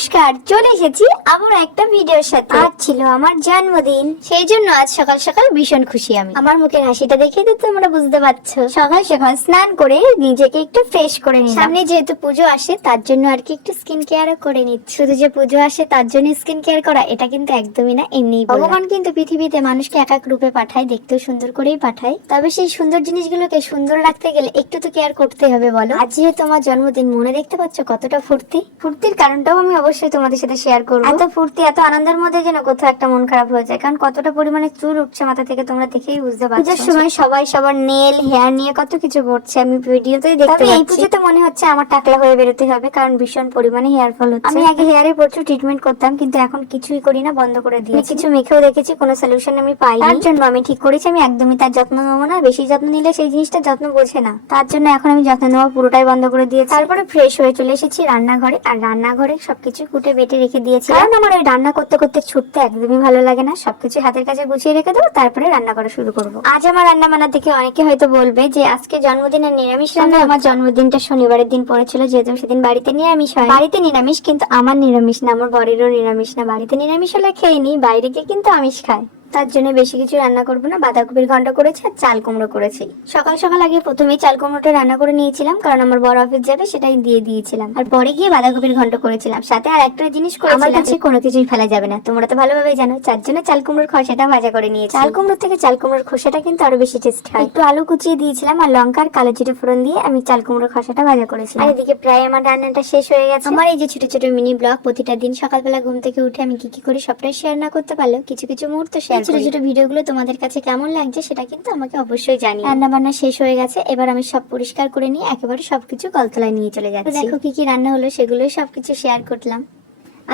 নমস্কার, চলে এসেছি আবার একটা ভিডিওর সাথে। আজ ছিল আমার জন্মদিন, সেই জন্য আজ সকাল সকাল ভীষণ খুশি আমি। আমার মুখের হাসিটা দেখে তো তোমরা বুঝতে পারছো। সকাল সকাল স্নান করে নিজেকে একটু ফ্রেশ করে নিলাম। সামনে যেহেতু পুজো আসে তার জন্য আর কি একটু স্কিন কেয়ারও করে নিচ্ছি। শুধু যে পুজো আসে তার জন্য স্কিন কেয়ার করা এটা কিন্তু একদমই না, এমনিই ভগবান কিন্তু পৃথিবীতে মানুষকে এক এক রূপে পাঠায়, দেখতেও সুন্দর করেই পাঠায়। তবে সেই সুন্দর জিনিসগুলোকে সুন্দর রাখতে গেলে একটু তো কেয়ার করতে হবে বলো। আজ যেহেতু আমার জন্মদিন, মনে দেখতে পাচ্ছ কতটা ফুর্তির কারণটাও আমি অবশ্যই তোমাদের সাথে শেয়ার করবো। এত ফুর্তি এত আনন্দের মধ্যে যেন কোথাও একটা মন খারাপ হয়ে যায়, কারণ কতটা পরিমাণে চুল উঠছে মাথা থেকে তোমরা দেখেই বুঝতে পারছো। পুজোর সময় সবাই সবার নেল হেয়ার নিয়ে কত কিছু করছে, আমি ভিডিওতেই দেখতে পাচ্ছি। এই পুজোতে মনে হচ্ছে আমার টাকলা হয়ে বেরোতে হবে, কারণ ভীষণ পরিমাণে হেয়ার ফল হচ্ছে। আমি আগে হেয়ারে প্রচুর ট্রিটমেন্ট করতাম, কিন্তু এখন কিছুই করি না, বন্ধ করে দিয়েছি। কিছু মেখেও দেখেছি, কোনো সলিউশন আমি পাই। তার জন্য আমি ঠিক করেছি আমি একদমই তার যত্ন নেবো না। বেশি যত্ন নিলে সেই জিনিসটা যত্ন বোঝে না, তার জন্য এখন আমি যত্ন নেওয়া পুরোটাই বন্ধ করে দিয়েছি। তারপরে ফ্রেশ হয়ে চলে এসেছি রান্নাঘরে, আর রান্নাঘরে সবকিছু কুটে বেটে রেখে দিয়েছি, কারণ আমার ওই রান্না করতে করতে ছুটতে একদমই ভালো লাগে না। সবকিছু হাতের কাছে গুছিয়ে রেখে দেবো, তারপরে রান্না করা শুরু করবো। আজ আমার রান্না বান্না দেখে অনেকে হয়তো বলবে যে আজকে জন্মদিনের নিরামিষ রান্না। আমার জন্মদিনটা শনিবারের দিন পড়েছিল, যেহেতু সেদিন বাড়িতে নিরামিষ হয়। বাড়িতে নিরামিষ, কিন্তু আমার নিরামিষ না, আমার বরেরও নিরামিষ না। বাড়িতে নিরামিষ হলে খেয়ে নিই, বাইরে গিয়ে কিন্তু আমিষ খায়। তার জন্য বেশি কিছু রান্না করবো না, বাঁধাকপির ঘন্ট করেছি আর চাল কুমড়ো করেছি। সকাল সকাল আগে প্রথমেই চাল কুমড়োটা রান্না করে নিয়েছিলাম, কারণ আমার বড় অফিস যাবে, সেটাই দিয়ে দিয়েছিলাম। আর পরে গিয়ে বাঁধাকপির ঘন্ট করেছিলাম। সাথে আর একটা জিনিস করেছিলাম, আমার কাছে কোনো কিছুই ফেলা যাবে না, তোমরা তো ভালোভাবে জানো। তার জন্য চাল কুমড়োর খোসাটা ভাজা করে নিয়েছি। চাল কুমড়ো থেকে চাল কুমড়োর খোসাটা কিন্তু আরো বেশি টেস্ট হয়। একটু আলু কুচিয়ে দিয়েছিলাম, আর লঙ্কার কালো জিরে ফোড়ন দিয়ে আমি চাল কুমড়োর খোসাটা ভাজা করেছিলাম। আর এদিকে প্রায় আমার রান্নাটা শেষ হয়ে গেছে। আমার এই যে ছোট ছোট মিনি ব্লগ, প্রতিটা দিন সকালবেলা ঘুম থেকে উঠে আমি কি কি করি সবটাই শেয়ার না করতে পারলেও কিছু কিছু মুহূর্ত শেয়ার করি। ছোট ছোট ভিডিওগুলো তোমাদের কাছে কেমন লাগছে সেটা কিন্তু আমাকে অবশ্যই জানিও। রান্না বান্না শেষ হয়ে গেছে, এবার আমি সব পরিষ্কার করে নিয়ে একেবারে সবকিছু কলতলায় নিয়ে চলে যাচ্ছি। দেখো কি কি রান্না হলো, সেগুলোই সবকিছু শেয়ার করলাম।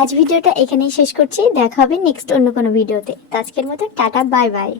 আজ ভিডিওটা এখানেই শেষ করছি, দেখা হবে নেক্সট অন্য কোনো ভিডিওতে। আজকের মতো টাটা, বাই বাই।